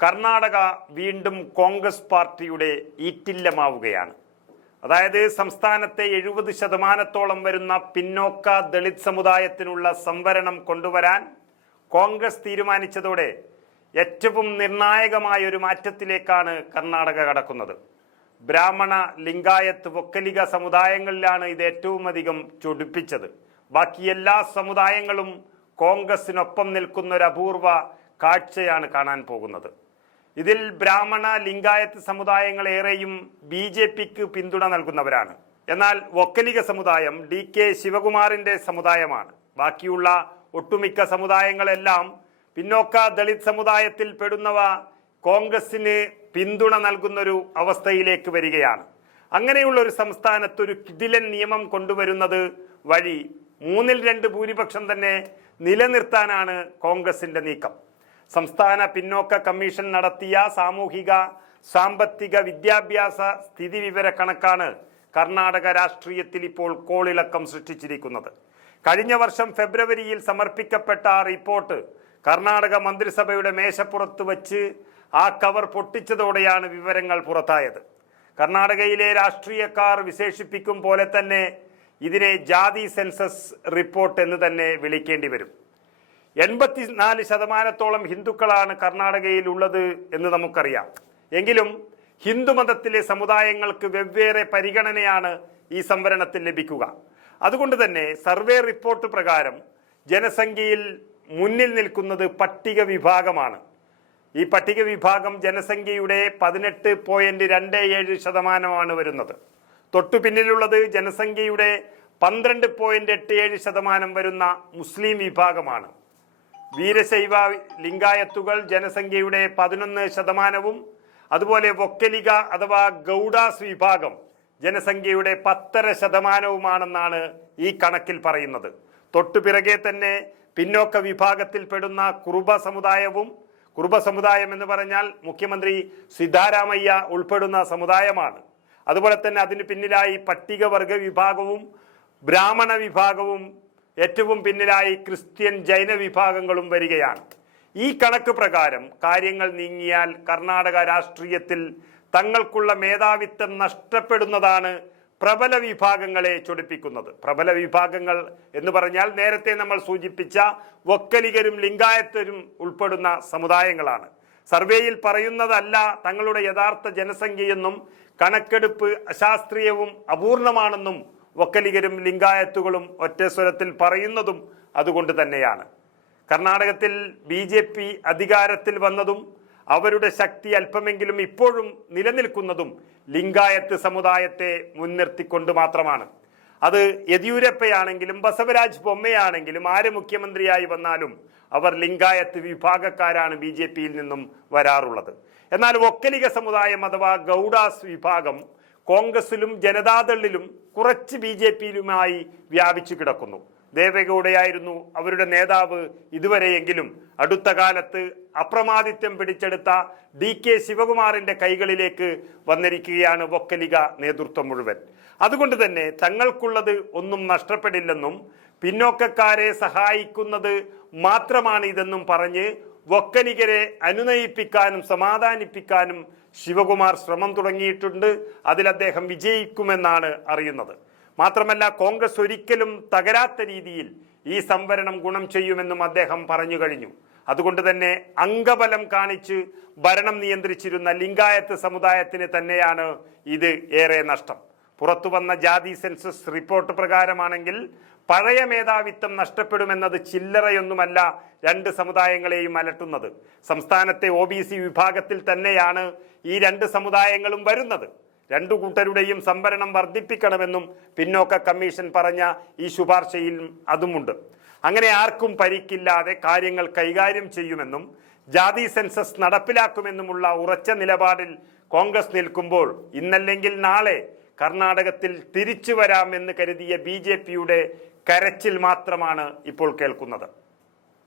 കർണാടക വീണ്ടും കോൺഗ്രസ് പാർട്ടിയുടെ ഈറ്റില്ലമാവുകയാണ്. അതായത് സംസ്ഥാനത്തെ 70% വരുന്ന പിന്നോക്ക ദളിത് സമുദായത്തിനുള്ള സംവരണം കൊണ്ടുവരാൻ കോൺഗ്രസ് തീരുമാനിച്ചതോടെ ഏറ്റവും നിർണായകമായ ഒരു മാറ്റത്തിലേക്കാണ് കർണാടക കടക്കുന്നത്. ബ്രാഹ്മണ, ലിംഗായത്ത്, വൊക്കലിക സമുദായങ്ങളിലാണ് ഇത് ഏറ്റവും അധികം ചൊടിപ്പിച്ചത്. ബാക്കി എല്ലാ സമുദായങ്ങളും കോൺഗ്രസിനൊപ്പം നിൽക്കുന്ന ഒരു അപൂർവ കാഴ്ചയാണ് കാണാൻ പോകുന്നത്. ഇതിൽ ബ്രാഹ്മണ, ലിംഗായത്ത് സമുദായങ്ങൾ ഏറെയും BJPക്ക് പിന്തുണ നൽകുന്നവരാണ്. എന്നാൽ വൊക്കലിക സമുദായം DK ശിവകുമാറിന്റെ സമുദായമാണ്. ബാക്കിയുള്ള ഒട്ടുമിക്ക സമുദായങ്ങളെല്ലാം പിന്നോക്ക ദളിത് സമുദായത്തിൽ പെടുന്നവ കോൺഗ്രസിന് പിന്തുണ നൽകുന്നൊരു അവസ്ഥയിലേക്ക് വരികയാണ്. അങ്ങനെയുള്ള ഒരു സംസ്ഥാനത്ത് ഒരു കിടിലൻ നിയമം കൊണ്ടുവരുന്നത് വഴി 2/3 ഭൂരിപക്ഷം തന്നെ നിലനിർത്താനാണ് കോൺഗ്രസിന്റെ നീക്കം. സംസ്ഥാന പിന്നോക്ക കമ്മീഷൻ നടത്തിയ സാമൂഹിക, സാമ്പത്തിക, വിദ്യാഭ്യാസ സ്ഥിതിവിവര കണക്കാണ് കർണാടക രാഷ്ട്രീയത്തിൽ ഇപ്പോൾ കോളിളക്കം സൃഷ്ടിച്ചിരിക്കുന്നത്. കഴിഞ്ഞ വർഷം ഫെബ്രുവരിയിൽ സമർപ്പിക്കപ്പെട്ട ആ റിപ്പോർട്ട് കർണാടക മന്ത്രിസഭയുടെ മേശപ്പുറത്ത് വച്ച് ആ കവർ പൊട്ടിച്ചതോടെയാണ് വിവരങ്ങൾ പുറത്തായത്. കർണാടകയിലെ രാഷ്ട്രീയക്കാർ വിശേഷിപ്പിക്കും പോലെ തന്നെ ഇതിനെ ജാതി സെൻസസ് റിപ്പോർട്ട് എന്ന് തന്നെ വിളിക്കേണ്ടി വരും. 84% ഹിന്ദുക്കളാണ് കർണാടകയിൽ ഉള്ളത് എന്ന് നമുക്കറിയാം. എങ്കിലും ഹിന്ദുമതത്തിലെ സമുദായങ്ങൾക്ക് വെവ്വേറെ പരിഗണനയാണ് ഈ സംവരണത്തിൽ ലഭിക്കുക. അതുകൊണ്ട് തന്നെ സർവേ റിപ്പോർട്ട് പ്രകാരം ജനസംഖ്യയിൽ മുന്നിൽ നിൽക്കുന്നത് പട്ടിക വിഭാഗമാണ്. ഈ പട്ടിക വിഭാഗം ജനസംഖ്യയുടെ 18.27% വരുന്നത്. തൊട്ടു പിന്നിലുള്ളത് ജനസംഖ്യയുടെ 12.87% വരുന്ന മുസ്ലിം വിഭാഗമാണ്. വീരശൈവ ലിംഗായത്തുകൾ ജനസംഖ്യയുടെ 11%, അതുപോലെ വൊക്കലിക അഥവാ ഗൗഡാസ് വിഭാഗം ജനസംഖ്യയുടെ 10.5%, ഈ കണക്കിൽ പറയുന്നത്. തൊട്ടുപിറകെ തന്നെ പിന്നോക്ക വിഭാഗത്തിൽപ്പെടുന്ന കുറുബ സമുദായവും, കുറുബ സമുദായം എന്ന് പറഞ്ഞാൽ മുഖ്യമന്ത്രി സിദ്ധാരാമയ്യ ഉൾപ്പെടുന്ന സമുദായമാണ്. അതുപോലെ തന്നെ അതിന് പിന്നിലായി പട്ടികവർഗ വിഭാഗവും ബ്രാഹ്മണ വിഭാഗവും, ഏറ്റവും പിന്നിലായി ക്രിസ്ത്യൻ, ജൈന വിഭാഗങ്ങളും വരികയാണ്. ഈ കണക്ക് പ്രകാരം കാര്യങ്ങൾ നീങ്ങിയാൽ കർണാടക രാഷ്ട്രീയത്തിൽ തങ്ങൾക്കുള്ള മേധാവിത്വം നഷ്ടപ്പെടുന്നതാണ് പ്രബല വിഭാഗങ്ങളെ ചൊടിപ്പിക്കുന്നത്. പ്രബല വിഭാഗങ്ങൾ എന്ന് പറഞ്ഞാൽ നേരത്തെ നമ്മൾ സൂചിപ്പിച്ച വൊക്കലികരും ലിംഗായത്തരും ഉൾപ്പെടുന്ന സമുദായങ്ങളാണ്. സർവേയിൽ പറയുന്നതല്ല തങ്ങളുടെ യഥാർത്ഥ ജനസംഖ്യയെന്നും കണക്കെടുപ്പ് അശാസ്ത്രീയവും അപൂർണമാണെന്നും വൊക്കലികരും ലിംഗായത്തുകളും ഒറ്റ സ്വരത്തിൽ പറയുന്നതും അതുകൊണ്ട് തന്നെയാണ്. കർണാടകത്തിൽ BJP അധികാരത്തിൽ വന്നതും അവരുടെ ശക്തി അല്പമെങ്കിലും ഇപ്പോഴും നിലനിൽക്കുന്നതും ലിംഗായത്ത് സമുദായത്തെ മുൻനിർത്തിക്കൊണ്ട് മാത്രമാണ്. അത് യെദ്യൂരപ്പയാണെങ്കിലും ബസവരാജ് ബൊമ്മയാണെങ്കിലും ആര് മുഖ്യമന്ത്രിയായി വന്നാലും അവർ ലിംഗായത്ത് വിഭാഗക്കാരാണ് BJPയിൽ നിന്നും വരാറുള്ളത്. എന്നാൽ വൊക്കലിക സമുദായം അഥവാ ഗൗഡാസ് വിഭാഗം കോൺഗ്രസിലും ജനതാദളിലും കുറച്ച് BJPയിലുമായി വ്യാപിച്ചു കിടക്കുന്നു. ദേവഗൌഡയായിരുന്നു അവരുടെ നേതാവ് ഇതുവരെയെങ്കിലും അടുത്ത കാലത്ത് അപ്രമാദിത്വം പിടിച്ചെടുത്ത DK ശിവകുമാറിന്റെ കൈകളിലേക്ക് വന്നിരിക്കുകയാണ് വൊക്കലിക നേതൃത്വം മുഴുവൻ. അതുകൊണ്ട് തന്നെ തങ്ങൾക്കുള്ളത് ഒന്നും നഷ്ടപ്പെടില്ലെന്നും പിന്നോക്കക്കാരെ സഹായിക്കുന്നത് മാത്രമാണ് ഇതെന്നും പറഞ്ഞ് വൊക്കലികരെ അനുനയിപ്പിക്കാനും സമാധാനിപ്പിക്കാനും ശിവകുമാർ ശ്രമം തുടങ്ങിയിട്ടുണ്ട്. അതിൽ അദ്ദേഹം വിജയിക്കുമെന്നാണ് അറിയുന്നത്. മാത്രമല്ല കോൺഗ്രസ് ഒരിക്കലും തകരാത്ത രീതിയിൽ ഈ സംവരണം ഗുണം ചെയ്യുമെന്നും അദ്ദേഹം പറഞ്ഞു കഴിഞ്ഞു. അതുകൊണ്ട് തന്നെ അംഗബലം കാണിച്ച് ഭരണം നിയന്ത്രിച്ചിരുന്ന ലിംഗായത്ത് സമുദായത്തിന് തന്നെയാണ് ഇത് ഏറെ നഷ്ടം. പുറത്തു വന്ന ജാതി സെൻസസ് റിപ്പോർട്ട് പ്രകാരമാണെങ്കിൽ പഴയ മേധാവിത്വം നഷ്ടപ്പെടുമെന്നത് ചില്ലറയൊന്നുമല്ല രണ്ട് സമുദായങ്ങളെയും അലട്ടുന്നത്. സംസ്ഥാനത്തെ OBC വിഭാഗത്തിൽ തന്നെയാണ് ഈ രണ്ട് സമുദായങ്ങളും വരുന്നത്. രണ്ടു കൂട്ടരുടെയും സംവരണം വർദ്ധിപ്പിക്കണമെന്നും പിന്നോക്ക കമ്മീഷൻ പറഞ്ഞ ഈ ശുപാർശയിൽ അതുമുണ്ട്. അങ്ങനെ ആർക്കും പരിക്കില്ലാതെ കാര്യങ്ങൾ കൈകാര്യം ചെയ്യുമെന്നും ജാതി സെൻസസ് നടപ്പിലാക്കുമെന്നുമുള്ള ഉറച്ച നിലപാടിൽ കോൺഗ്രസ് നിൽക്കുമ്പോൾ ഇന്നല്ലെങ്കിൽ നാളെ കർണാടകത്തിൽ തിരിച്ചു വരാമെന്ന് കരുതിയ BJPയുടെ കരച്ചിൽ മാത്രമാണ് ഇപ്പോൾ കേൾക്കുന്നത്.